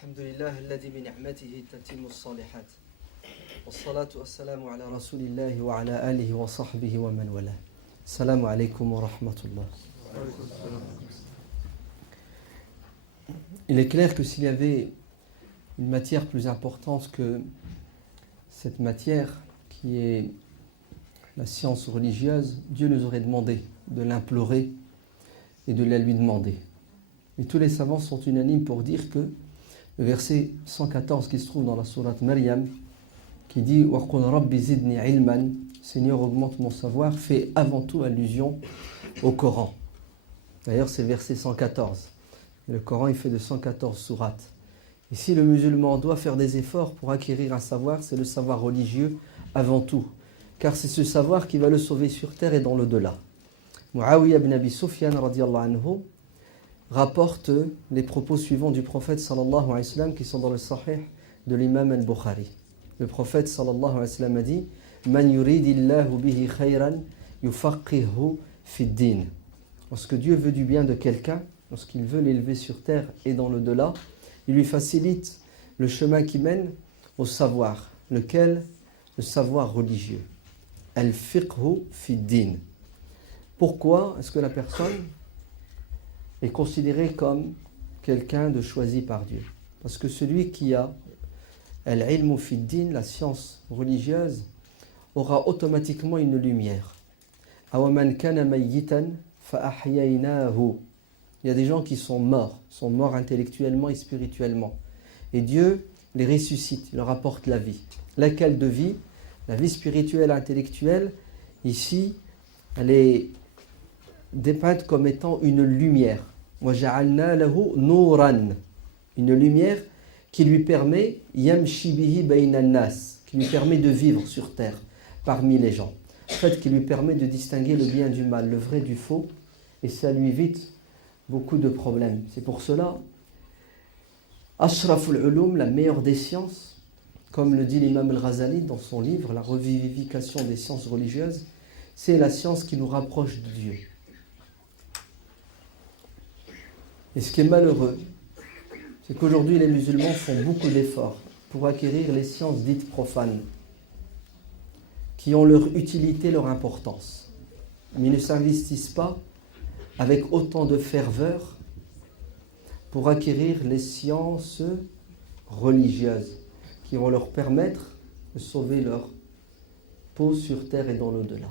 الحمد لله الذي بنعمته تتم الصالحات والصلاة والسلام على رسول الله وعلى آله وصحبه ومن والاه. السلام عليكم ورحمة الله. Il est clair que s'il y avait une matière plus importante que cette matière qui est la science religieuse, Dieu nous aurait demandé de l'implorer et de la lui demander. Et tous les savants sont unanimes pour dire que le verset 114 qui se trouve dans la sourate Maryam, qui dit « Waqul rabbi zidni ilman » Seigneur, augmente mon savoir, fait avant tout allusion au Coran. D'ailleurs, c'est le verset 114. Et le Coran, il fait de 114 sourates. Et si le musulman doit faire des efforts pour acquérir un savoir, c'est le savoir religieux avant tout. Car c'est ce savoir qui va le sauver sur terre et dans l'au-delà. Muawiyah ibn Abi Sufyan radiyallahu anhu rapporte les propos suivants du prophète sallallahu alayhi wa sallam qui sont dans le sahih de l'imam al-Bukhari. Le prophète sallallahu alayhi wa sallam a dit Man yuridillahu bihi khayran yufaqihu fid-din. Lorsque Dieu veut du bien de quelqu'un, lorsqu'il veut l'élever sur terre et dans l'au-delà, il lui facilite le chemin qui mène au savoir. Lequel? Le savoir religieux. Al-fiqhu fid-din. Pourquoi est-ce que la personne est considéré comme quelqu'un de choisi par Dieu? Parce que celui qui a al-ilmu fid-din, la science religieuse, aura automatiquement une lumière. Awaman kana mayyitan fa ahyaynahu. Il y a des gens qui sont morts intellectuellement et spirituellement. Et Dieu les ressuscite, il leur apporte la vie. Laquelle de vie? La vie spirituelle et intellectuelle, ici, elle est dépeinte comme étant une lumière. وَجَعَلْنَا لَهُ نُورًا. Une lumière qui lui permet يَمْشِي بِهِ بَيْنَ النَّاسِ, qui lui permet de vivre sur terre parmi les gens. En fait, qui lui permet de distinguer le bien du mal, le vrai du faux, et ça lui évite beaucoup de problèmes. C'est pour cela, Ashraful Ulum, la meilleure des sciences, comme le dit l'imam al-Ghazali dans son livre, La revivification des sciences religieuses, c'est la science qui nous rapproche de Dieu. Et ce qui est malheureux, c'est qu'aujourd'hui les musulmans font beaucoup d'efforts pour acquérir les sciences dites profanes, qui ont leur utilité, leur importance. Mais ils ne s'investissent pas avec autant de ferveur pour acquérir les sciences religieuses qui vont leur permettre de sauver leur peau sur terre et dans l'au-delà.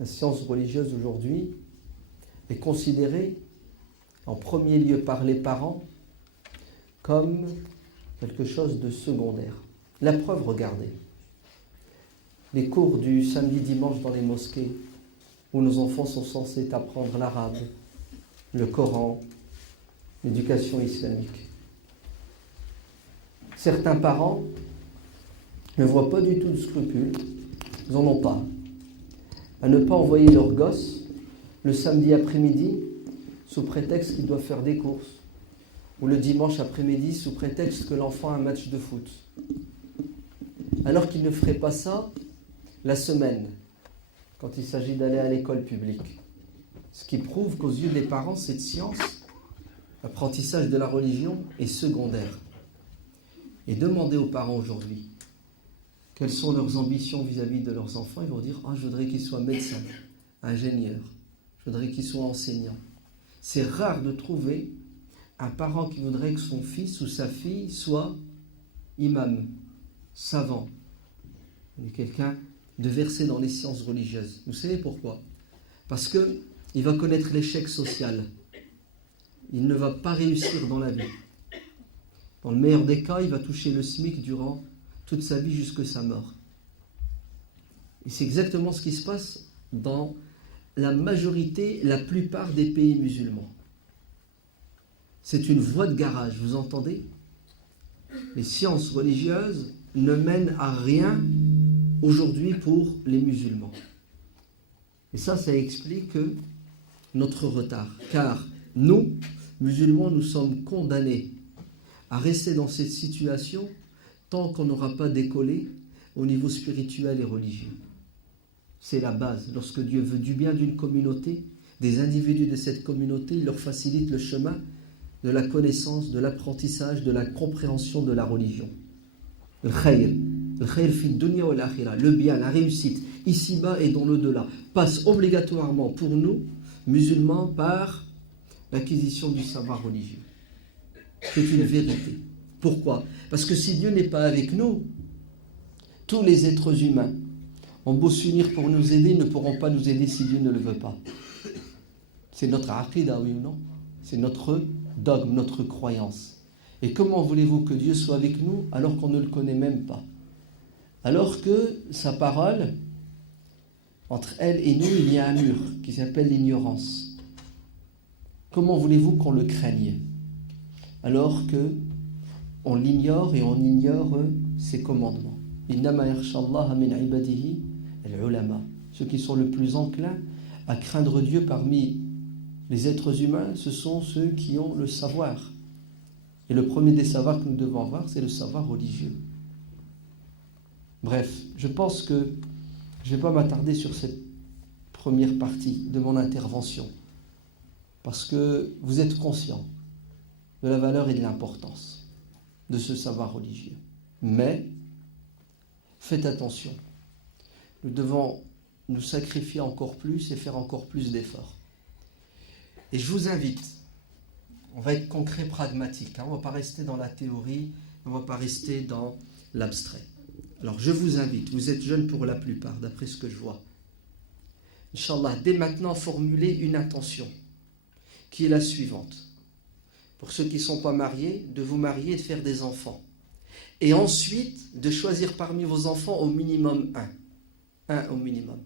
La science religieuse aujourd'hui est considérée en premier lieu par les parents comme quelque chose de secondaire. La preuve, regardez. Les cours du samedi-dimanche dans les mosquées où nos enfants sont censés apprendre l'arabe, le Coran, l'éducation islamique. Certains parents ne voient pas du tout de scrupules, ils n'en ont pas, à ne pas envoyer leurs gosses le samedi après-midi sous prétexte qu'ils doivent faire des courses, ou le dimanche après-midi sous prétexte que l'enfant a un match de foot. Alors qu'ils ne feraient pas ça la semaine, quand il s'agit d'aller à l'école publique. Ce qui prouve qu'aux yeux des parents, cette science, l'apprentissage de la religion, est secondaire. Et demandez aux parents aujourd'hui quelles sont leurs ambitions vis-à-vis de leurs enfants. Ils vont dire « Ah, je voudrais qu'ils soient médecins, ingénieurs, je voudrais qu'ils soient enseignants. » C'est rare de trouver un parent qui voudrait que son fils ou sa fille soit imam, savant, quelqu'un de versé dans les sciences religieuses. Vous savez pourquoi? Parce qu'il va connaître l'échec social. Il ne va pas réussir dans la vie. Dans le meilleur des cas, il va toucher le SMIC durant toute sa vie jusqu'à sa mort. Et c'est exactement ce qui se passe dans la majorité, la plupart des pays musulmans. C'est une voie de garage, vous entendez? Les sciences religieuses ne mènent à rien aujourd'hui pour les musulmans. Et ça explique notre retard. Car nous, musulmans, nous sommes condamnés à rester dans cette situation tant qu'on n'aura pas décollé au niveau spirituel et religieux. C'est la base. Lorsque Dieu veut du bien d'une communauté, des individus de cette communauté, il leur facilite le chemin de la connaissance, de l'apprentissage, de la compréhension de la religion. Le khayr fi dunya wal akhirah, le bien, la réussite, ici-bas et dans l'au-delà, passe obligatoirement pour nous, musulmans, par l'acquisition du savoir religieux. C'est une vérité. Pourquoi ? Parce que si Dieu n'est pas avec nous, tous les êtres humains ont beau s'unir pour nous aider, ne pourront pas nous aider si Dieu ne le veut pas. C'est notre aqida, oui ou non ? C'est notre dogme, notre croyance. Et comment voulez-vous que Dieu soit avec nous alors qu'on ne le connaît même pas ? Alors que sa parole, entre elle et nous, il y a un mur qui s'appelle l'ignorance. Comment voulez-vous qu'on le craigne ? Alors que on l'ignore et on ignore ses commandements. Innama yakhshallaha min ibadihi al-ulama. Ceux qui sont le plus enclins à craindre Dieu parmi les êtres humains, ce sont ceux qui ont le savoir. Et le premier des savoirs que nous devons avoir, c'est le savoir religieux. Bref, je pense que je ne vais pas m'attarder sur cette première partie de mon intervention, parce que vous êtes conscients de la valeur et de l'importance de ce savoir religieux. Mais, faites attention, nous devons nous sacrifier encore plus et faire encore plus d'efforts. Et je vous invite, on va être concret, pragmatique, on ne va pas rester dans la théorie, on ne va pas rester dans l'abstrait. Alors je vous invite, vous êtes jeunes pour la plupart, d'après ce que je vois. Inch'Allah, dès maintenant, formulez une intention, qui est la suivante. Pour ceux qui ne sont pas mariés, de vous marier et de faire des enfants. Et ensuite, de choisir parmi vos enfants au minimum un au minimum.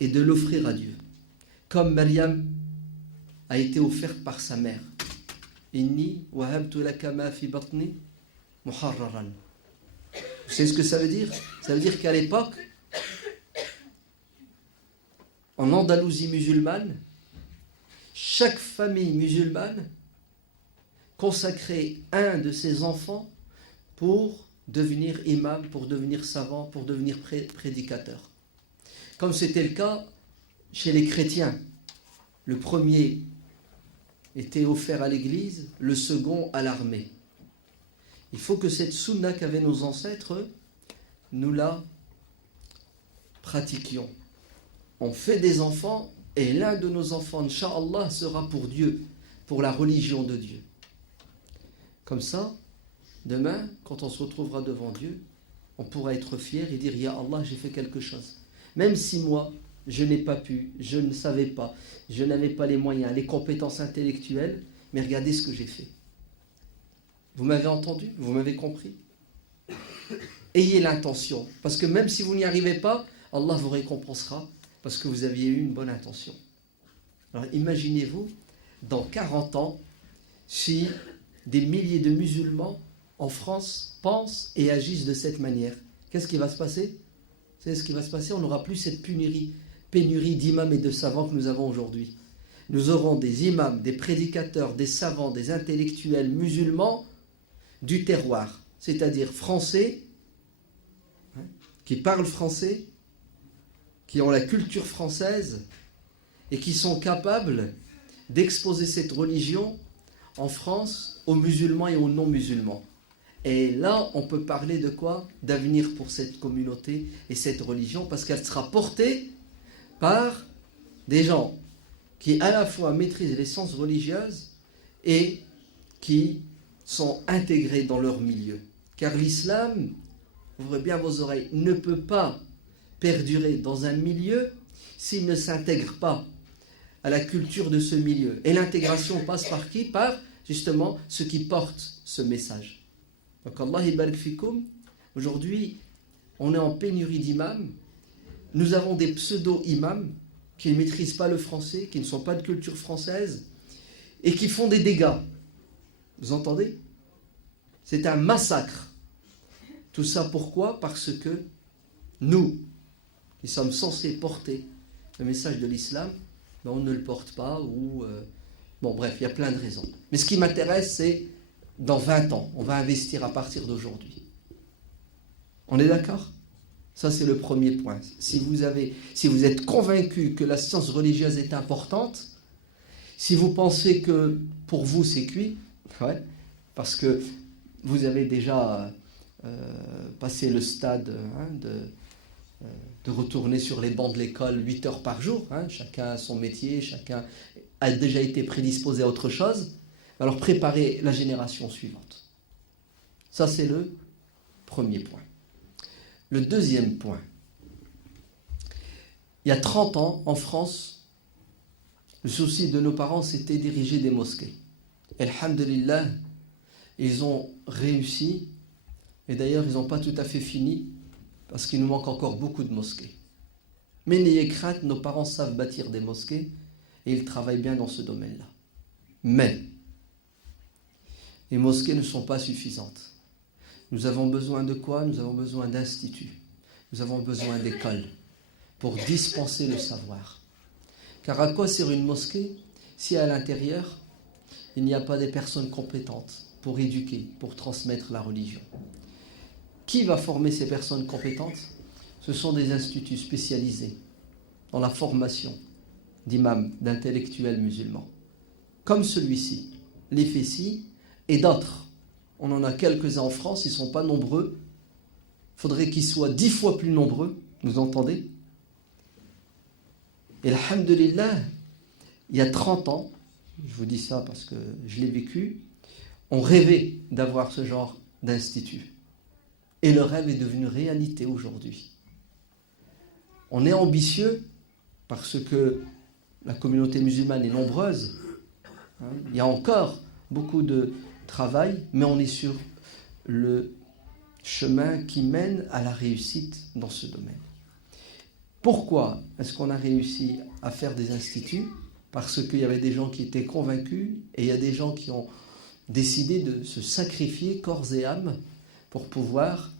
Et de l'offrir à Dieu. Comme Maryam a été offerte par sa mère. Inni wahabtu laka ma fi batni muharraran. Vous savez ce que ça veut dire ? Ça veut dire qu'à l'époque, en Andalousie musulmane, chaque famille musulmane consacrait un de ses enfants pour devenir imam, pour devenir savant, pour devenir prédicateur. Comme c'était le cas chez les chrétiens. Le premier était offert à l'église, le second à l'armée. Il faut que cette sunna qu'avaient nos ancêtres, nous la pratiquions. On fait des enfants et l'un de nos enfants, Inch'Allah, sera pour Dieu, pour la religion de Dieu. Comme ça, demain, quand on se retrouvera devant Dieu, on pourra être fier et dire « Ya Allah, j'ai fait quelque chose ». Même si moi, je n'ai pas pu, je ne savais pas, je n'avais pas les moyens, les compétences intellectuelles, mais regardez ce que j'ai fait. Vous m'avez entendu ? Vous m'avez compris ? Ayez l'intention, parce que même si vous n'y arrivez pas, Allah vous récompensera, parce que vous aviez eu une bonne intention. Alors imaginez-vous, dans 40 ans, si des milliers de musulmans en France pensent et agissent de cette manière. Qu'est-ce qui va se passer ? Vous savez ce qui va se passer ? On n'aura plus cette pénurie d'imams et de savants que nous avons aujourd'hui. Nous aurons des imams, des prédicateurs, des savants, des intellectuels musulmans du terroir, c'est-à-dire français, qui parlent français, qui ont la culture française et qui sont capables d'exposer cette religion en France aux musulmans et aux non-musulmans. Et là, on peut parler de quoi ? D'avenir pour cette communauté et cette religion, parce qu'elle sera portée par des gens qui à la fois maîtrisent les sciences religieuses et qui sont intégrés dans leur milieu. Car l'islam, ouvrez bien vos oreilles, ne peut pas perdurer dans un milieu s'il ne s'intègre pas à la culture de ce milieu. Et l'intégration passe par qui ? Par justement ceux qui portent ce message. Donc Allah ibarak fikoum, aujourd'hui on est en pénurie d'imams, nous avons des pseudo-imams qui ne maîtrisent pas le français, qui ne sont pas de culture française et qui font des dégâts. Vous entendez ? C'est un massacre. Tout ça pourquoi ? Parce que nous, qui sommes censés porter le message de l'islam, mais on ne le porte pas ou... Bon bref, il y a plein de raisons. Mais ce qui m'intéresse, c'est dans 20 ans, on va investir à partir d'aujourd'hui. On est d'accord ? Ça, c'est le premier point. Si vous êtes convaincu que la science religieuse est importante, si vous pensez que pour vous c'est cuit, Ouais, parce que vous avez déjà passé le stade de retourner sur les bancs de l'école 8 heures par jour. Chacun a son métier, chacun a déjà été prédisposé à autre chose. Alors préparez la génération suivante. Ça, c'est le premier point. Le deuxième point. Il y a 30 ans, en France, le souci de nos parents, c'était d'ériger des mosquées. Alhamdulillah, ils ont réussi. Et d'ailleurs, ils n'ont pas tout à fait fini, parce qu'il nous manque encore beaucoup de mosquées. Mais n'ayez crainte, nos parents savent bâtir des mosquées, et ils travaillent bien dans ce domaine-là. Mais, les mosquées ne sont pas suffisantes. Nous avons besoin de quoi? Nous avons besoin d'instituts. Nous avons besoin d'écoles pour dispenser le savoir. Car à quoi sert une mosquée si à l'intérieur, il n'y a pas des personnes compétentes pour éduquer, pour transmettre la religion? Qui va former ces personnes compétentes? Ce sont des instituts spécialisés dans la formation d'imams, d'intellectuels musulmans, comme celui-ci, l'EFESI et d'autres. On en a quelques-uns en France, ils ne sont pas nombreux. Il faudrait qu'ils soient 10 fois plus nombreux, vous entendez? Et alhamdulillah, il y a 30 ans, je vous dis ça parce que je l'ai vécu, on rêvait d'avoir ce genre d'institut. Et le rêve est devenu réalité aujourd'hui. On est ambitieux parce que la communauté musulmane est nombreuse. Il y a encore beaucoup de travail, mais on est sur le chemin qui mène à la réussite dans ce domaine. Pourquoi est-ce qu'on a réussi à faire des instituts? Parce qu'il y avait des gens qui étaient convaincus et il y a des gens qui ont décidé de se sacrifier corps et âme pour pouvoir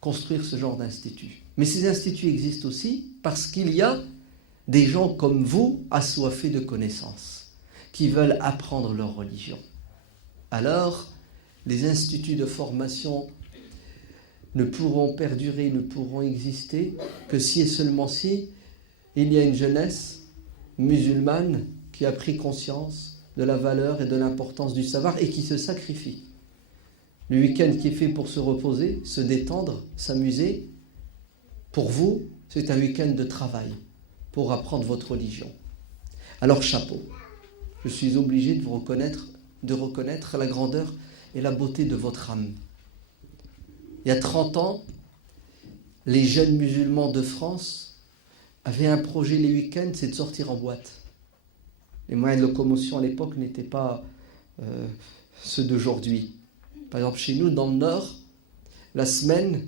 construire ce genre d'institut. Mais ces instituts existent aussi parce qu'il y a des gens comme vous assoiffés de connaissances, qui veulent apprendre leur religion. Alors, les instituts de formation ne pourront perdurer, ne pourront exister que si et seulement si il y a une jeunesse musulmane qui a pris conscience de la valeur et de l'importance du savoir et qui se sacrifie. Le week-end qui est fait pour se reposer, se détendre, s'amuser, pour vous, c'est un week-end de travail pour apprendre votre religion. Alors chapeau, je suis obligé de reconnaître la grandeur et la beauté de votre âme. Il y a 30 ans, les jeunes musulmans de France avaient un projet les week-ends, c'est de sortir en boîte. Les moyens de locomotion à l'époque n'étaient pas ceux d'aujourd'hui. Par exemple, chez nous, dans le Nord, la semaine,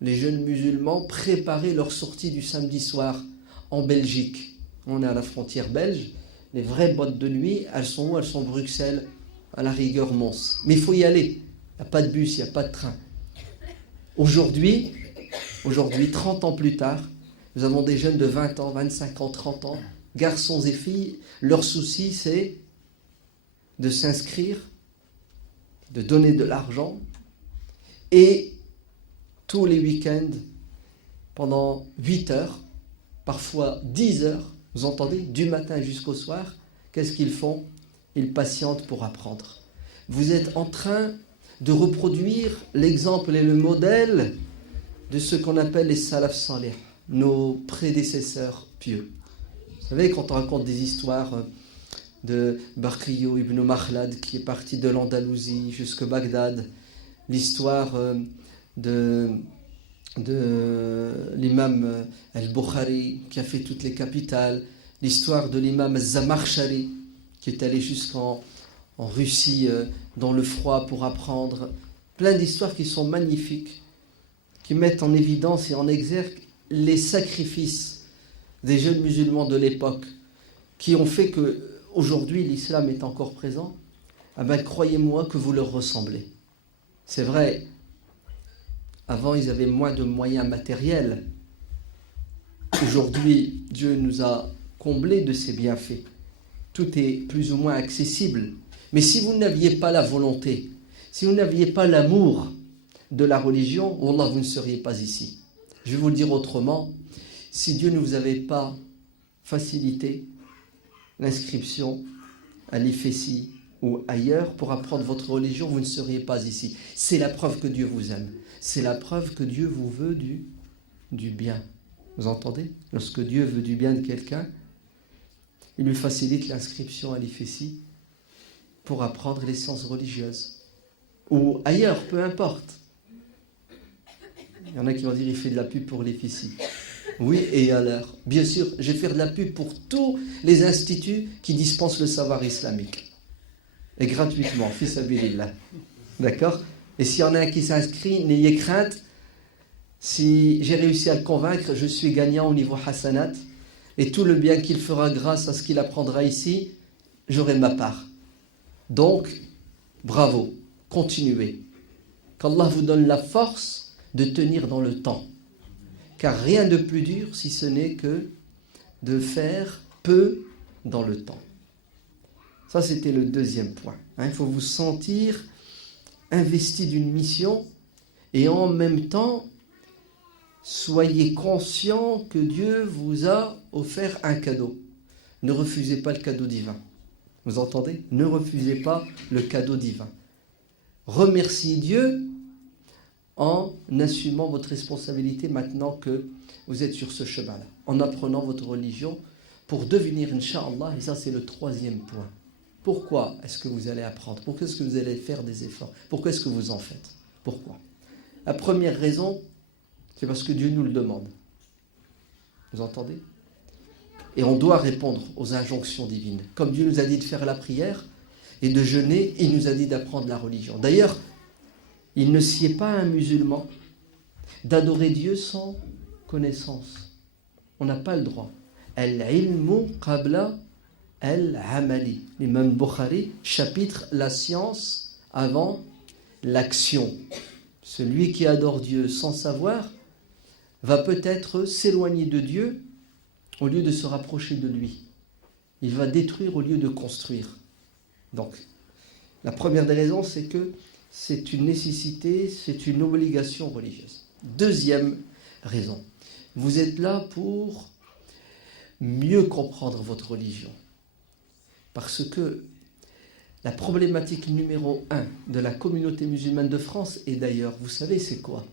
les jeunes musulmans préparaient leur sortie du samedi soir en Belgique. On est à la frontière belge. Les vraies boîtes de nuit, elles sont où? Elles sont à Bruxelles, à la rigueur Mons. Mais il faut y aller. Il n'y a pas de bus, il n'y a pas de train. Aujourd'hui, 30 ans plus tard, nous avons des jeunes de 20 ans, 25 ans, 30 ans, garçons et filles. Leur souci, c'est de s'inscrire, de donner de l'argent et tous les week-ends, pendant 8 heures, parfois 10 heures, vous entendez, du matin jusqu'au soir, qu'est-ce qu'ils font? Ils patientent pour apprendre. Vous êtes en train de reproduire l'exemple et le modèle de ce qu'on appelle les salaf salih, nos prédécesseurs pieux. Vous savez, quand on raconte des histoires de Barqiyo ibn Makhlad qui est parti de l'Andalousie jusqu'à Bagdad, l'histoire de l'imam al-Bukhari qui a fait toutes les capitales, l'histoire de l'imam al-Zamakhshari qui est allé jusqu'en Russie dans le froid pour apprendre. Plein d'histoires qui sont magnifiques, qui mettent en évidence et en exergue les sacrifices des jeunes musulmans de l'époque qui ont fait que aujourd'hui l'islam est encore présent. Croyez-moi que vous leur ressemblez. C'est vrai, avant ils avaient moins de moyens matériels. Aujourd'hui, Dieu nous a comblés de ses bienfaits. Tout est plus ou moins accessible. Mais si vous n'aviez pas la volonté, si vous n'aviez pas l'amour de la religion, Wallah, vous ne seriez pas ici. Je vais vous le dire autrement, si Dieu ne vous avait pas facilité l'inscription à l'IFESI ou ailleurs pour apprendre votre religion, vous ne seriez pas ici. C'est la preuve que Dieu vous aime. C'est la preuve que Dieu vous veut du bien. Vous entendez? Lorsque Dieu veut du bien de quelqu'un, il lui facilite l'inscription à l'IFESI pour apprendre les sciences religieuses. Ou ailleurs, peu importe. Il y en a qui vont dire il fait de la pub pour l'IFESI. Oui, et alors? Bien sûr, je vais faire de la pub pour tous les instituts qui dispensent le savoir islamique. Et gratuitement, fils abilillah. D'accord? Et s'il y en a un qui s'inscrit, n'ayez crainte. Si j'ai réussi à le convaincre, je suis gagnant au niveau hasanat. Et tout le bien qu'il fera grâce à ce qu'il apprendra ici, j'aurai ma part. Donc, bravo, continuez. Qu'Allah vous donne la force de tenir dans le temps. Car rien de plus dur si ce n'est que de faire peu dans le temps. Ça, c'était le deuxième point. Il faut vous sentir investi d'une mission et en même temps, soyez conscient que Dieu vous a offert un cadeau. Ne refusez pas le cadeau divin. Vous entendez? Ne refusez pas le cadeau divin. Remerciez Dieu en assumant votre responsabilité maintenant que vous êtes sur ce chemin-là, en apprenant votre religion pour devenir, Inch'Allah, et ça c'est le troisième point. Pourquoi est-ce que vous allez apprendre? Pourquoi est-ce que vous allez faire des efforts? Pourquoi est-ce que vous en faites? Pourquoi? La première raison, c'est parce que Dieu nous le demande. Vous entendez? Et on doit répondre aux injonctions divines. Comme Dieu nous a dit de faire la prière et de jeûner, il nous a dit d'apprendre la religion. D'ailleurs, il ne sied pas à un musulman d'adorer Dieu sans connaissance. On n'a pas le droit. Al-ilmu qabla al-amali. L'imam Bukhari, chapitre La science avant l'action. Celui qui adore Dieu sans savoir va peut-être s'éloigner de Dieu au lieu de se rapprocher de lui. Il va détruire au lieu de construire. Donc, la première des raisons, c'est que c'est une nécessité, c'est une obligation religieuse. Deuxième raison, vous êtes là pour mieux comprendre votre religion. Parce que la problématique numéro 1 de la communauté musulmane de France, et d'ailleurs, vous savez, c'est quoi?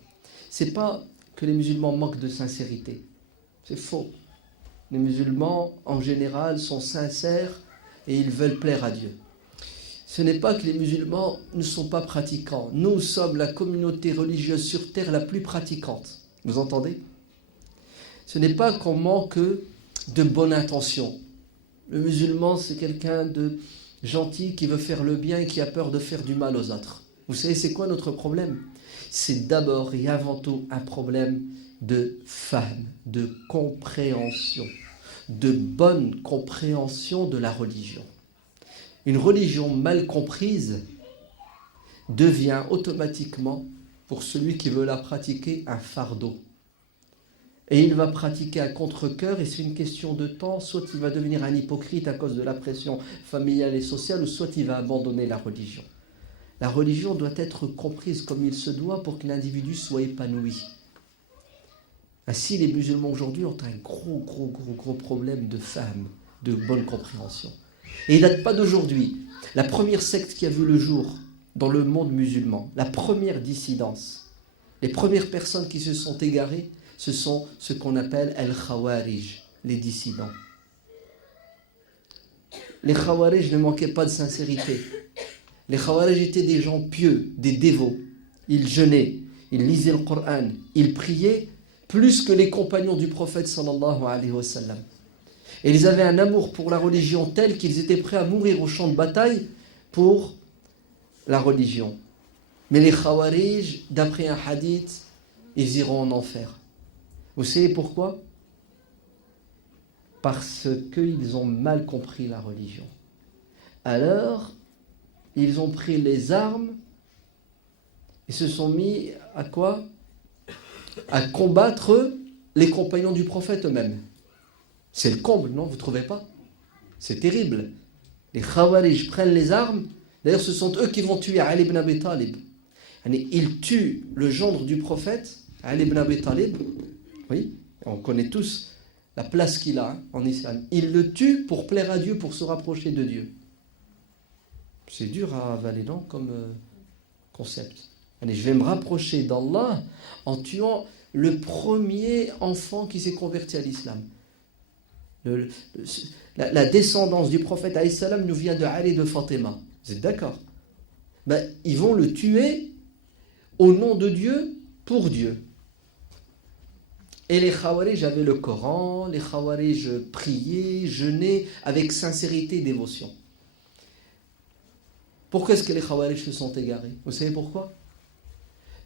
C'est pas que les musulmans manquent de sincérité. C'est faux. Les musulmans, en général, sont sincères et ils veulent plaire à Dieu. Ce n'est pas que les musulmans ne sont pas pratiquants. Nous sommes la communauté religieuse sur terre la plus pratiquante. Vous entendez? Ce n'est pas qu'on manque de bonne intention. Le musulman, c'est quelqu'un de gentil qui veut faire le bien et qui a peur de faire du mal aux autres. Vous savez, c'est quoi notre problème? C'est d'abord et avant tout un problème de fahm, de compréhension, de bonne compréhension de la religion. Une religion mal comprise devient automatiquement, pour celui qui veut la pratiquer, un fardeau. Et il va pratiquer à contre-cœur et c'est une question de temps, soit il va devenir un hypocrite à cause de la pression familiale et sociale, ou soit il va abandonner la religion. La religion doit être comprise comme il se doit pour que l'individu soit épanoui. Ainsi, les musulmans aujourd'hui ont un gros problème de fahm, de bonne compréhension. Et il ne date pas d'aujourd'hui. La première secte qui a vu le jour dans le monde musulman, la première dissidence, les premières personnes qui se sont égarées, ce sont ce qu'on appelle al-Khawarij, les dissidents. Les Khawarij ne manquaient pas de sincérité. Les Khawarij étaient des gens pieux, des dévots. Ils jeûnaient, ils lisaient le Coran, ils priaient plus que les compagnons du prophète sallallahu alayhi wa sallam. Et ils avaient un amour pour la religion tel qu'ils étaient prêts à mourir au champ de bataille pour la religion. Mais les Khawarij, d'après un hadith, ils iront en enfer. Vous savez pourquoi? Parce qu'ils ont mal compris la religion. Alors, ils ont pris les armes et se sont mis à quoi? À combattre les compagnons du prophète eux-mêmes. C'est le comble, non? Vous ne trouvez pas? C'est terrible. Les Khawarij prennent les armes. D'ailleurs, ce sont eux qui vont tuer Ali ibn Abi Talib. Ils tuent le gendre du prophète, Ali ibn Abi Talib. Oui, on connaît tous la place qu'il a en islam. Ils le tuent pour plaire à Dieu, pour se rapprocher de Dieu. C'est dur à avaler, non, comme concept. Allez, je vais me rapprocher d'Allah en tuant le premier enfant qui s'est converti à l'islam. La descendance du prophète alayhi salam nous vient de Ali et de Fatima. Vous êtes d'accord? Ils vont le tuer au nom de Dieu, pour Dieu. Et les Khawarij avaient le Coran, les Khawarij priaient, jeûnaient avec sincérité et dévotion. Pourquoi est-ce que les Khawarij se sont égarés? Vous savez pourquoi?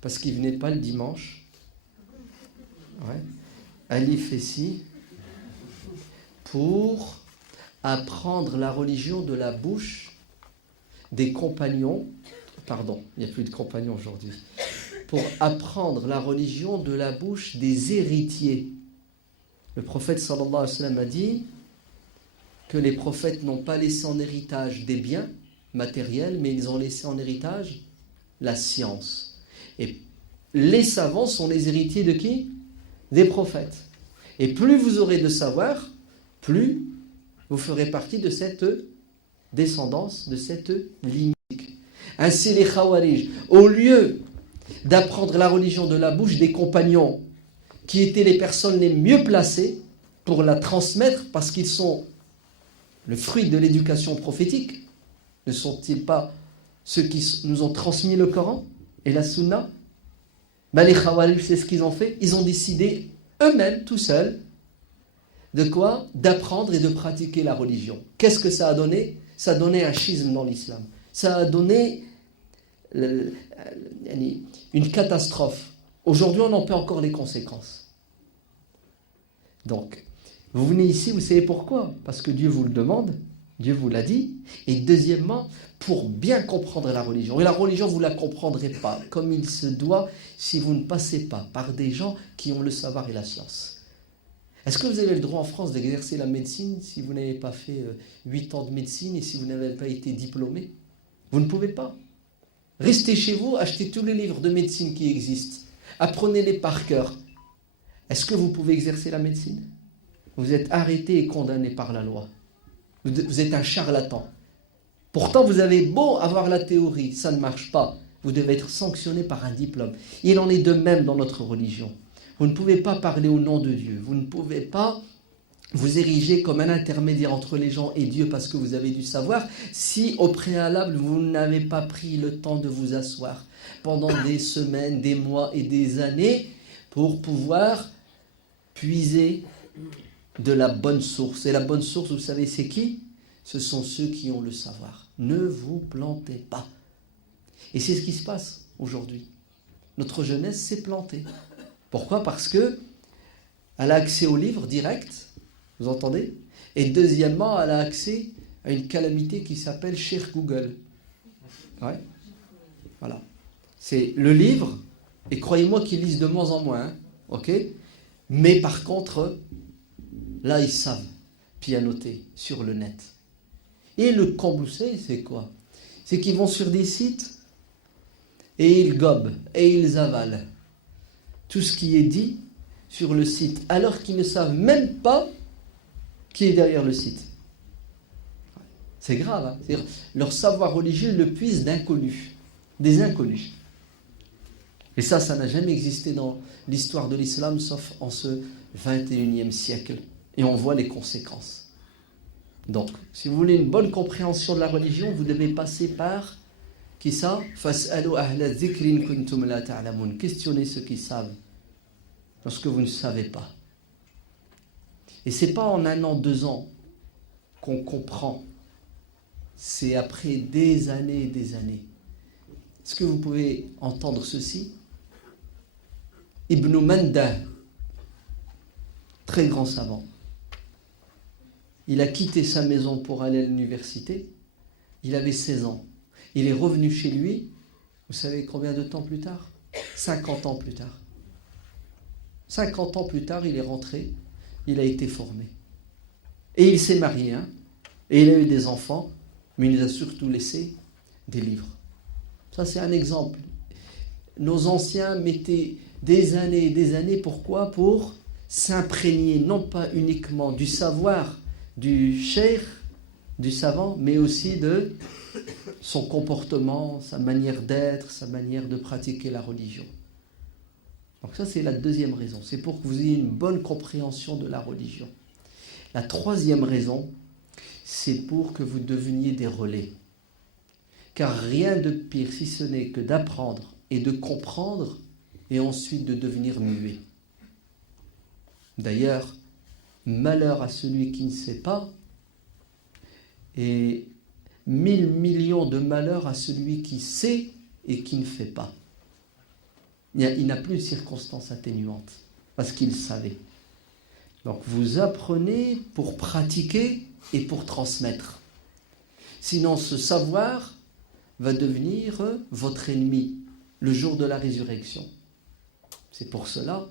Parce qu'ils ne venaient pas le dimanche. Ouais. Alif et Si. Pour apprendre la religion de la bouche des compagnons. Pardon, il n'y a plus de compagnons aujourd'hui. Pour apprendre la religion de la bouche des héritiers. Le prophète sallallahu alayhi wa sallam a dit que les prophètes n'ont pas laissé en héritage des biens matériels, mais ils ont laissé en héritage la science. Et les savants sont les héritiers de qui? Des prophètes. Et plus vous aurez de savoir, plus vous ferez partie de cette descendance, de cette lignée. Ainsi les Khawarij, au lieu d'apprendre la religion de la bouche des compagnons, qui étaient les personnes les mieux placées pour la transmettre, parce qu'ils sont le fruit de l'éducation prophétique, ne sont-ils pas ceux qui nous ont transmis le Coran et la Sunna? Les Khawarij, c'est ce qu'ils ont fait. Ils ont décidé eux-mêmes, tout seuls, de quoi? D'apprendre et de pratiquer la religion. Qu'est-ce que ça a donné? Ça a donné un schisme dans l'islam. Ça a donné une catastrophe. Aujourd'hui, on en paie encore les conséquences. Donc, vous venez ici, vous savez pourquoi? Parce que Dieu vous le demande, Dieu vous l'a dit. Et deuxièmement, pour bien comprendre la religion. Et la religion, vous ne la comprendrez pas comme il se doit si vous ne passez pas par des gens qui ont le savoir et la science. Est-ce que vous avez le droit en France d'exercer la médecine si vous n'avez pas fait 8 ans de médecine et si vous n'avez pas été diplômé? Vous ne pouvez pas. Restez chez vous, achetez tous les livres de médecine qui existent. Apprenez-les par cœur. Est-ce que vous pouvez exercer la médecine? Vous êtes arrêté et condamné par la loi. Vous êtes un charlatan. Pourtant, vous avez beau avoir la théorie, ça ne marche pas. Vous devez être sanctionné par un diplôme. Il en est de même dans notre religion. Vous ne pouvez pas parler au nom de Dieu. Vous ne pouvez pas vous ériger comme un intermédiaire entre les gens et Dieu parce que vous avez du savoir, si au préalable vous n'avez pas pris le temps de vous asseoir pendant des semaines, des mois et des années pour pouvoir puiser de la bonne source. Et la bonne source, vous savez, c'est qui? Ce sont ceux qui ont le savoir. Ne vous plantez pas. Et c'est ce qui se passe aujourd'hui. Notre jeunesse s'est plantée. Pourquoi? Parce qu'elle a accès aux livres direct, vous entendez? Et deuxièmement, elle a accès à une calamité qui s'appelle Cheikh Google. Ouais. Voilà. C'est le livre, et croyez-moi qu'ils lisent de moins en moins, hein, ok? Mais par contre, là, ils savent pianoter sur le net. Et le camboussé, c'est quoi? C'est qu'ils vont sur des sites et ils gobent et ils avalent tout ce qui est dit sur le site, alors qu'ils ne savent même pas qui est derrière le site. C'est grave, hein? C'est-à-dire, leur savoir religieux le puise d'inconnus, des inconnus. Et ça n'a jamais existé dans l'histoire de l'islam, sauf en ce 21e siècle. Et on voit les conséquences. Donc, si vous voulez une bonne compréhension de la religion, vous devez passer par, qui ça? Fas'alu ahla dhikrin kuntum la ta'lamun. Questionnez ceux qui savent, lorsque vous ne savez pas. Et c'est pas en 1 an, 2 ans qu'on comprend. C'est après des années et des années. Est-ce que vous pouvez entendre ceci? Ibn Manda, très grand savant. Il a quitté sa maison pour aller à l'université. Il avait 16 ans. Il est revenu chez lui, vous savez combien de temps plus tard? 50 ans plus tard. 50 ans plus tard, il est rentré, il a été formé. Et il s'est marié, hein? Et il a eu des enfants, mais il nous a surtout laissé des livres. Ça, c'est un exemple. Nos anciens mettaient des années et des années, pourquoi? Pour s'imprégner, non pas uniquement du savoir du cheikh, du savant, mais aussi de son comportement, sa manière d'être, sa manière de pratiquer la religion. Donc ça, c'est la deuxième raison. C'est pour que vous ayez une bonne compréhension de la religion. La troisième raison, c'est pour que vous deveniez des relais. Car rien de pire, si ce n'est que d'apprendre et de comprendre, et ensuite de devenir muet. D'ailleurs, malheur à celui qui ne sait pas, et 1000 millions de malheurs à celui qui sait et qui ne fait pas. Il n'a plus de circonstances atténuantes, parce qu'il savait. Donc vous apprenez pour pratiquer et pour transmettre. Sinon ce savoir va devenir votre ennemi le jour de la résurrection. C'est pour cela,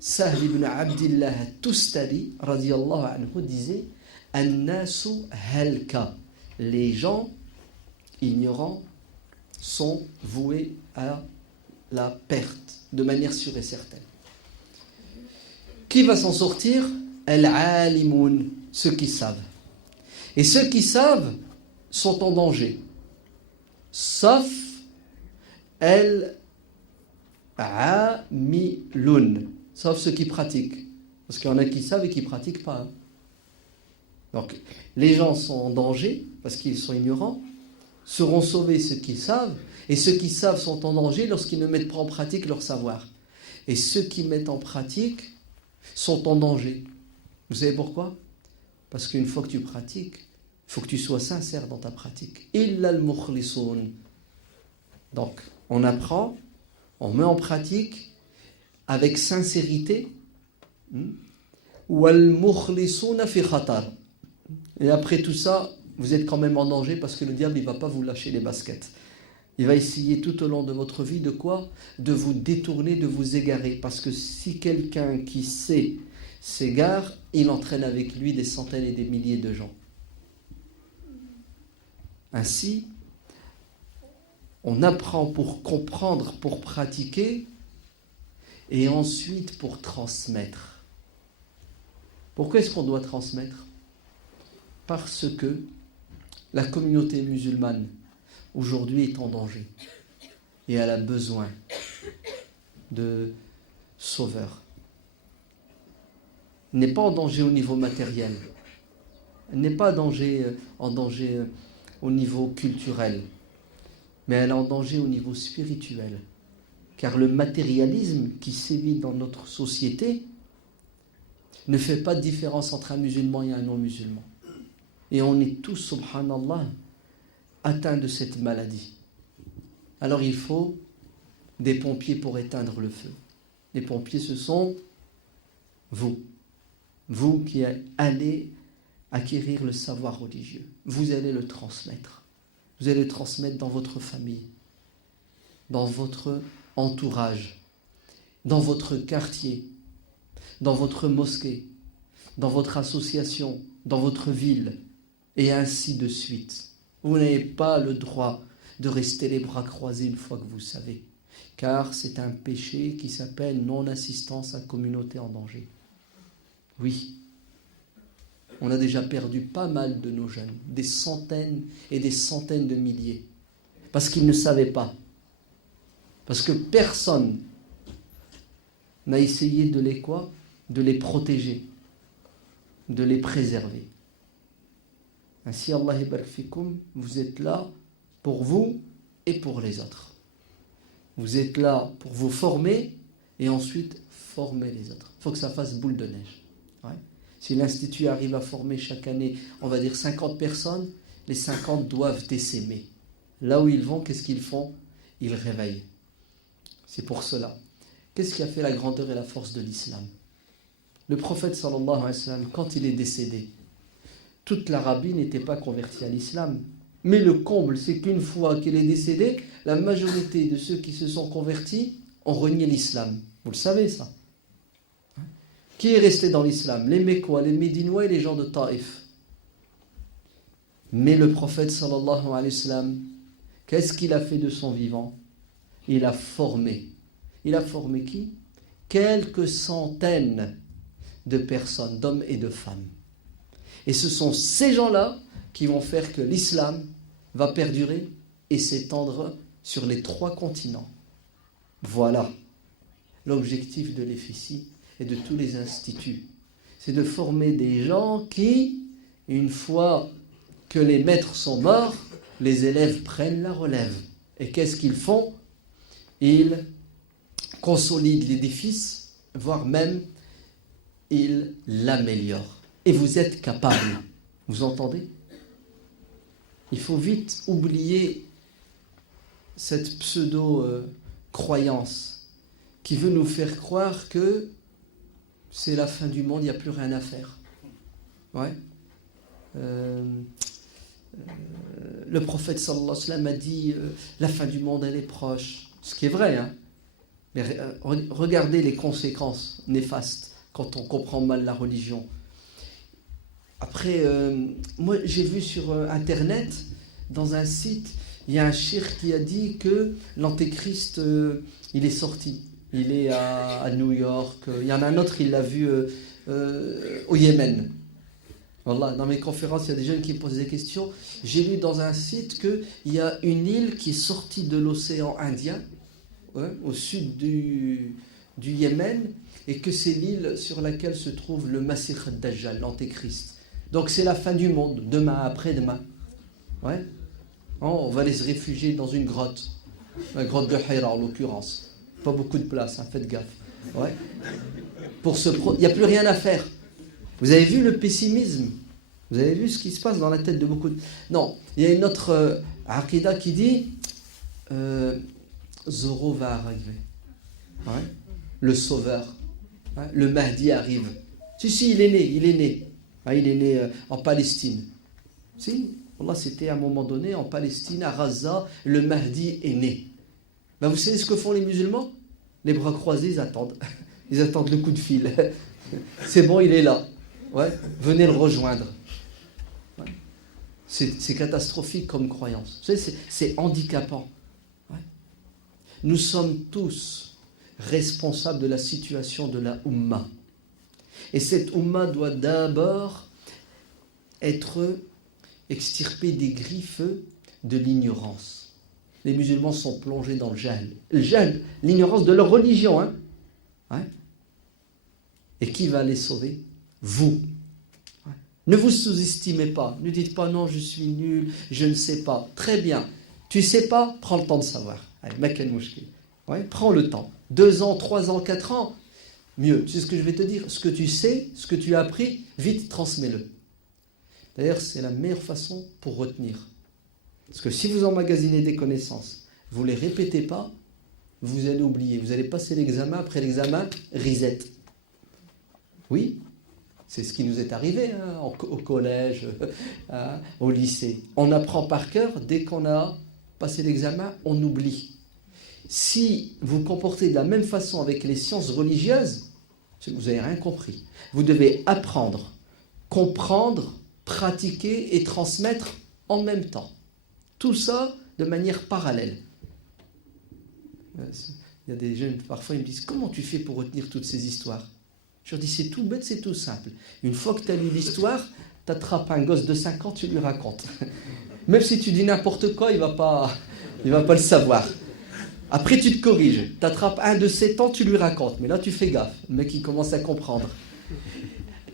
Sahl ibn Abdillah Tustari, radiyallahu anhu, disait « An-nasu halka » les gens ignorants sont voués à la perte, de manière sûre et certaine. Qui va s'en sortir? Al-alimun, ceux qui savent. Et ceux qui savent sont en danger. Sauf al-amilun, sauf ceux qui pratiquent. Parce qu'il y en a qui savent et qui ne pratiquent pas. Donc, les gens sont en danger parce qu'ils sont ignorants, seront sauvés ceux qui savent, et ceux qui savent sont en danger lorsqu'ils ne mettent pas en pratique leur savoir. Et ceux qui mettent en pratique sont en danger. Vous savez pourquoi? Parce qu'une fois que tu pratiques, il faut que tu sois sincère dans ta pratique. Illa al-mukhlisun. Donc, on apprend, on met en pratique avec sincérité. Wal-mukhlisuna fi khatar. Et après tout ça, vous êtes quand même en danger parce que le diable, il ne va pas vous lâcher les baskets. Il va essayer tout au long de votre vie de quoi? De vous détourner, de vous égarer. Parce que si quelqu'un qui sait s'égare, il entraîne avec lui des centaines et des milliers de gens. Ainsi, on apprend pour comprendre, pour pratiquer, et ensuite pour transmettre. Pourquoi est-ce qu'on doit transmettre? Parce que la communauté musulmane aujourd'hui est en danger et elle a besoin de sauveurs. Elle n'est pas en danger au niveau matériel, elle n'est pas en danger au niveau culturel, mais elle est en danger au niveau spirituel. Car le matérialisme qui sévit dans notre société ne fait pas de différence entre un musulman et un non-musulman. Et on est tous, subhanallah, atteints de cette maladie. Alors il faut des pompiers pour éteindre le feu. Les pompiers, ce sont vous. Vous qui allez acquérir le savoir religieux. Vous allez le transmettre. Vous allez le transmettre dans votre famille, dans votre entourage, dans votre quartier, dans votre mosquée, dans votre association, dans votre ville, et ainsi de suite. Vous n'avez pas le droit de rester les bras croisés une fois que vous savez, car c'est un péché qui s'appelle non-assistance à communauté en danger. Oui, on a déjà perdu pas mal de nos jeunes, des centaines et des centaines de milliers, parce qu'ils ne savaient pas, parce que personne n'a essayé de les quoi? De les protéger, de les préserver. Ainsi, Allah yabarak fikoum, vous êtes là pour vous et pour les autres. Vous êtes là pour vous former et ensuite former les autres. Il faut que ça fasse boule de neige. Ouais. Si l'Institut arrive à former chaque année, on va dire 50 personnes, les 50 doivent essaimer. Là où ils vont, qu'est-ce qu'ils font? Ils réveillent. C'est pour cela. Qu'est-ce qui a fait la grandeur et la force de l'islam? Le prophète sallallahu alayhi wa sallam, quand il est décédé, toute l'Arabie n'était pas convertie à l'islam. Mais le comble, c'est qu'une fois qu'il est décédé, la majorité de ceux qui se sont convertis ont renié l'islam. Vous le savez ça? Qui est resté dans l'islam? Les Mécois, les Médinois et les gens de Taïf. Mais le prophète sallallahu alayhi wa sallam, qu'est-ce qu'il a fait de son vivant? Il a formé. Il a formé qui? Quelques centaines de personnes, d'hommes et de femmes. Et ce sont ces gens-là qui vont faire que l'islam va perdurer et s'étendre sur les 3 continents. Voilà l'objectif de l'EFICI et de tous les instituts. C'est de former des gens qui, une fois que les maîtres sont morts, les élèves prennent la relève. Et qu'est-ce qu'ils font? Ils consolident l'édifice, voire même ils l'améliorent. Et vous êtes capable. Vous entendez? Il faut vite oublier cette pseudo-croyance qui veut nous faire croire que c'est la fin du monde, il n'y a plus rien à faire. Ouais. Le prophète sallallahu alayhi wa sallam a dit la fin du monde elle est proche, ce qui est vrai, hein. Mais regardez les conséquences néfastes quand on comprend mal la religion. Après, moi j'ai vu sur internet, dans un site, il y a un cheikh qui a dit que l'antéchrist il est sorti, il est à New York, il y en a un autre, il l'a vu au Yémen. Voilà, dans mes conférences, il y a des jeunes qui me posent des questions. J'ai lu dans un site qu'il y a une île qui est sortie de l'océan Indien, au sud du Yémen, et que c'est l'île sur laquelle se trouve le Masih ad-Dajjal, l'antéchrist. Donc c'est la fin du monde, demain, après-demain. Ouais. On va aller se réfugier dans une grotte. La grotte de Hira en l'occurrence. Pas beaucoup de place, hein, faites gaffe. Ouais. Il n'y a plus rien à faire. Vous avez vu le pessimisme? Vous avez vu ce qui se passe dans la tête de beaucoup de... Non, il y a une autre aqida qui dit Zoro va arriver. Ouais. Le sauveur. Ouais. Le Mahdi arrive. Si, il est né. Ah, il est né en Palestine. Si, Allah, c'était à un moment donné en Palestine, à Gaza, le Mahdi est né. Ben, vous savez ce que font les musulmans? Les bras croisés, ils attendent. Ils attendent le coup de fil. C'est bon, il est là. Ouais, venez le rejoindre. Ouais. C'est catastrophique comme croyance. Vous savez, c'est handicapant. Ouais. Nous sommes tous responsables de la situation de la Ummah. Et cette Ummah doit d'abord être extirpée des griffes de l'ignorance. Les musulmans sont plongés dans le jahl. Le jahl, l'ignorance de leur religion. Hein. Ouais. Et qui va les sauver? Vous. Ouais. Ne vous sous-estimez pas. Ne dites pas non, je suis nul, je ne sais pas. Très bien. Tu sais pas, prends le temps de savoir. Allez, makan mouchkil. Ouais, prends le temps. 2 ans, 3 ans, 4 ans. Mieux. Tu sais ce que je vais te dire? Ce que tu sais, ce que tu as appris, vite transmets-le. D'ailleurs, c'est la meilleure façon pour retenir. Parce que si vous emmagasinez des connaissances, vous ne les répétez pas, vous allez oublier. Vous allez passer l'examen, après l'examen, reset. Oui, c'est ce qui nous est arrivé hein, au collège, hein, au lycée. On apprend par cœur, dès qu'on a passé l'examen, on oublie. Si vous comportez de la même façon avec les sciences religieuses, c'est que vous n'avez rien compris. Vous devez apprendre, comprendre, pratiquer et transmettre en même temps. Tout ça de manière parallèle. Il y a des jeunes, parfois, ils me disent « Comment tu fais pour retenir toutes ces histoires ?» Je leur dis « C'est tout bête, c'est tout simple. Une fois que tu as lu l'histoire, tu attrapes un gosse de 5 ans, tu lui racontes. Même si tu dis n'importe quoi, il va pas le savoir. Après, tu te corriges. Tu attrapes un de 7 ans, tu lui racontes. Mais là, tu fais gaffe. Le mec, il commence à comprendre.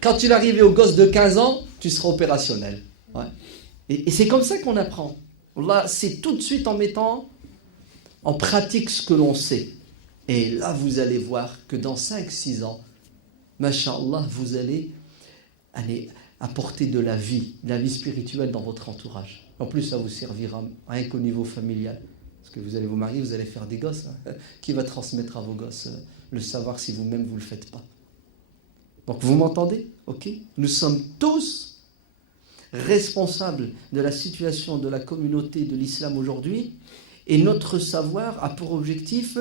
Quand tu l'arrives au gosse de 15 ans, tu seras opérationnel. Ouais. Et c'est comme ça qu'on apprend. Là, c'est tout de suite en mettant en pratique ce que l'on sait. Et là, vous allez voir que dans 5-6 ans, Masha'Allah, vous allez apporter de la vie spirituelle dans votre entourage. En plus, ça vous servira rien qu'au niveau familial. Parce que vous allez vous marier, vous allez faire des gosses. Hein. Qui va transmettre à vos gosses le savoir si vous-même vous ne le faites pas? Donc vous m'entendez? Ok. Nous sommes tous responsables de la situation de la communauté de l'islam aujourd'hui. Et notre savoir a pour objectif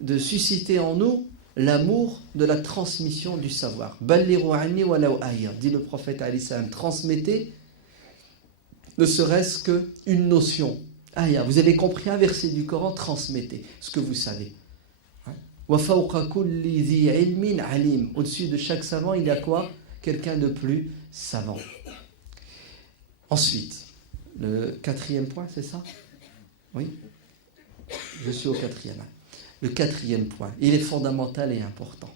de susciter en nous l'amour de la transmission du savoir. Ballighu anni walaw aya, dit le prophète alayhi salam, transmettez ne serait-ce qu'une notion. Aya, vous avez compris un verset du Coran, transmettez ce que vous savez. Wa fawqa kulli dhi ilmin alim. Au-dessus de chaque savant, il y a quoi? Quelqu'un de plus savant. Ensuite, Le quatrième point, c'est ça? Oui. Je suis au quatrième. Le quatrième point, il est fondamental et important.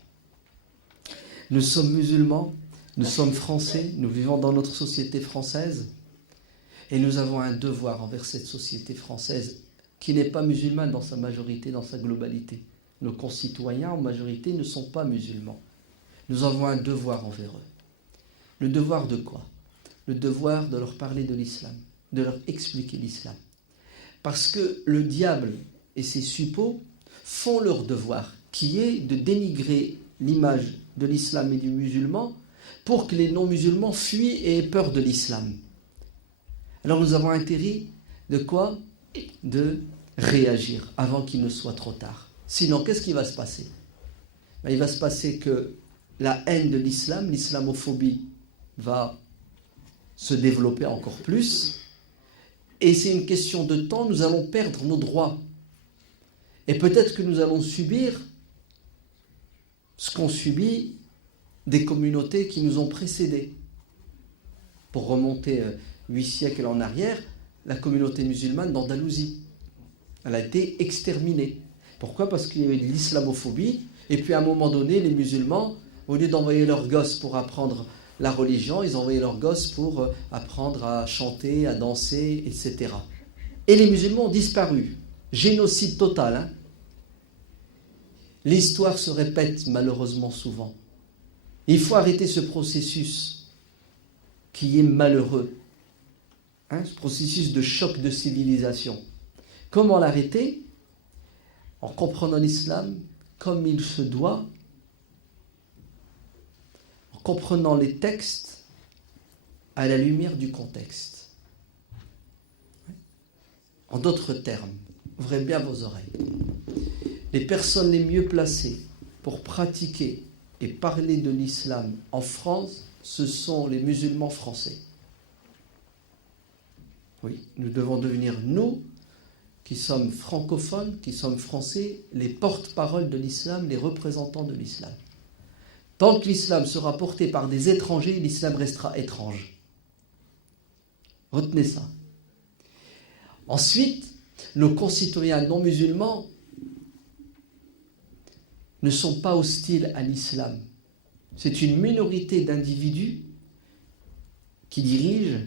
Nous sommes musulmans, nous sommes français, nous vivons dans notre société française et nous avons un devoir envers cette société française qui n'est pas musulmane dans sa majorité, dans sa globalité. Nos concitoyens en majorité ne sont pas musulmans. Nous avons un devoir envers eux. Le devoir de quoi? Le devoir de leur parler de l'islam, de leur expliquer l'islam. Parce que le diable et ses suppôts font leur devoir, qui est de dénigrer l'image de l'islam et du musulman pour que les non-musulmans fuient et aient peur de l'islam. Alors nous avons intérêt de quoi? De réagir avant qu'il ne soit trop tard. Sinon, qu'est-ce qui va se passer? Il va se passer que la haine de l'islam, l'islamophobie, va se développer encore plus. Et c'est une question de temps, nous allons perdre nos droits. Et peut-être que nous allons subir ce qu'ont subi des communautés qui nous ont précédés. Pour remonter 8 siècles en arrière, la communauté musulmane d'Andalousie, elle a été exterminée. Pourquoi? Parce qu'il y avait de l'islamophobie, et puis à un moment donné, les musulmans, au lieu d'envoyer leurs gosses pour apprendre la religion, ils envoyaient leurs gosses pour apprendre à chanter, à danser, etc. Et les musulmans ont disparu. Génocide total, hein? L'histoire se répète malheureusement souvent. Il faut arrêter ce processus qui est malheureux. Ce processus de choc de civilisation. Comment l'arrêter? En comprenant l'islam comme il se doit, en comprenant les textes à la lumière du contexte. En d'autres termes, ouvrez bien vos oreilles. Les personnes les mieux placées pour pratiquer et parler de l'islam en France, ce sont les musulmans français. Oui, nous devons devenir, nous, qui sommes francophones, qui sommes français, les porte-paroles de l'islam, les représentants de l'islam. Tant que l'islam sera porté par des étrangers, l'islam restera étrange. Retenez ça. Ensuite, nos concitoyens non musulmans ne sont pas hostiles à l'islam. C'est une minorité d'individus qui dirigent,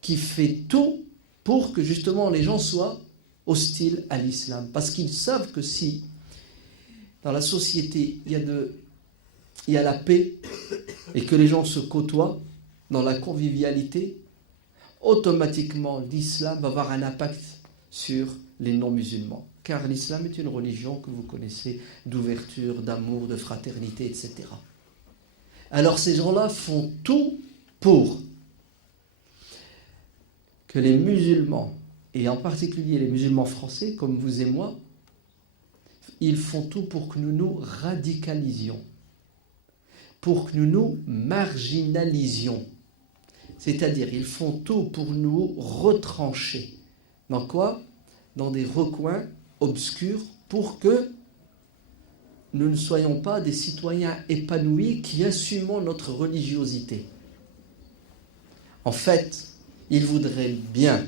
qui fait tout pour que justement les gens soient hostiles à l'islam. Parce qu'ils savent que si dans la société il y a la paix et que les gens se côtoient dans la convivialité, automatiquement l'islam va avoir un impact sur les non-musulmans. Car l'islam est une religion que vous connaissez, d'ouverture, d'amour, de fraternité, etc. Alors ces gens-là font tout pour que les musulmans, et en particulier les musulmans français, comme vous et moi, ils font tout pour que nous nous radicalisions, pour que nous nous marginalisions. C'est-à-dire, ils font tout pour nous retrancher. Dans quoi? Dans des recoins obscurs, pour que nous ne soyons pas des citoyens épanouis qui assumons notre religiosité. En fait, ils voudraient bien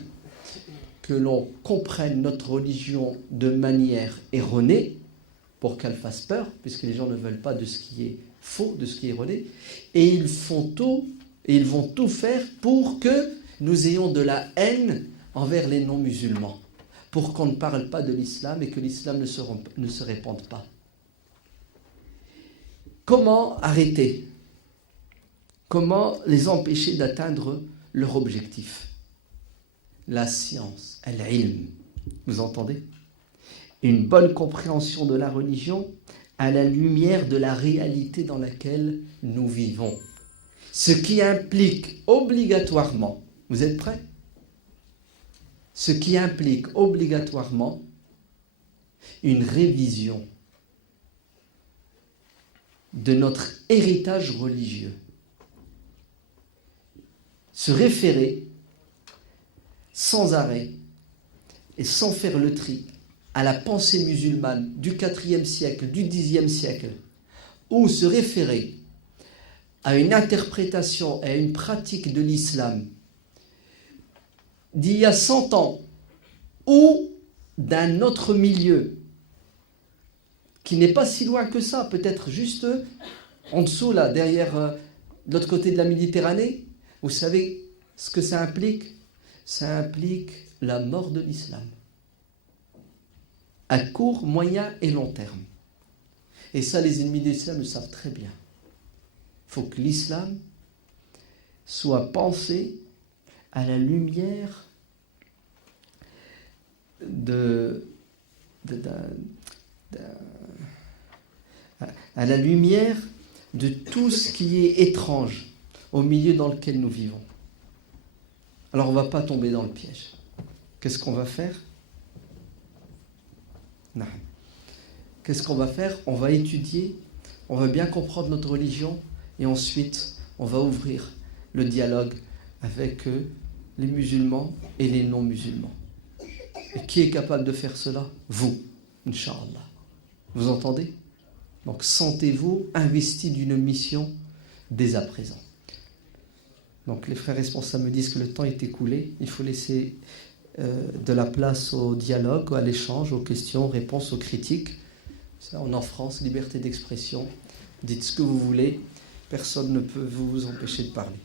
que l'on comprenne notre religion de manière erronée, pour qu'elle fasse peur, puisque les gens ne veulent pas de ce qui est faux, de ce qui est erroné, et ils font tout, et ils vont tout faire pour que nous ayons de la haine envers les non-musulmans, pour qu'on ne parle pas de l'islam et que l'islam ne se répande pas. Comment arrêter? Comment les empêcher d'atteindre leur objectif? La science, al-ilm, vous entendez? Une bonne compréhension de la religion à la lumière de la réalité dans laquelle nous vivons. Ce qui implique obligatoirement, vous êtes prêts? Ce qui implique obligatoirement une révision de notre héritage religieux. Se référer sans arrêt et sans faire le tri à la pensée musulmane du IVe siècle, du Xe siècle, ou se référer à une interprétation et à une pratique de l'islam d'il y a 100 ans ou d'un autre milieu qui n'est pas si loin que ça, peut-être juste en dessous, là, derrière, de l'autre côté de la Méditerranée, vous savez ce que ça implique? Ça implique la mort de l'islam. À court, moyen et long terme. Et ça, les ennemis de l'islam le savent très bien. Il faut que l'islam soit pensé à la lumière à la lumière de tout ce qui est étrange au milieu dans lequel nous vivons. Alors on ne va pas tomber dans le piège. Qu'est-ce qu'on va faire? Non. Qu'est-ce qu'on va faire? On va étudier, on va bien comprendre notre religion et ensuite on va ouvrir le dialogue avec les musulmans et les non-musulmans. Et qui est capable de faire cela? Vous, Inch'Allah. Vous entendez? Donc sentez-vous investi d'une mission dès à présent. Donc les frères responsables me disent que le temps est écoulé. Il faut laisser de la place au dialogue, à l'échange, aux questions, aux réponses, aux critiques. Ça, on est en France, liberté d'expression. Dites ce que vous voulez. Personne ne peut vous empêcher de parler.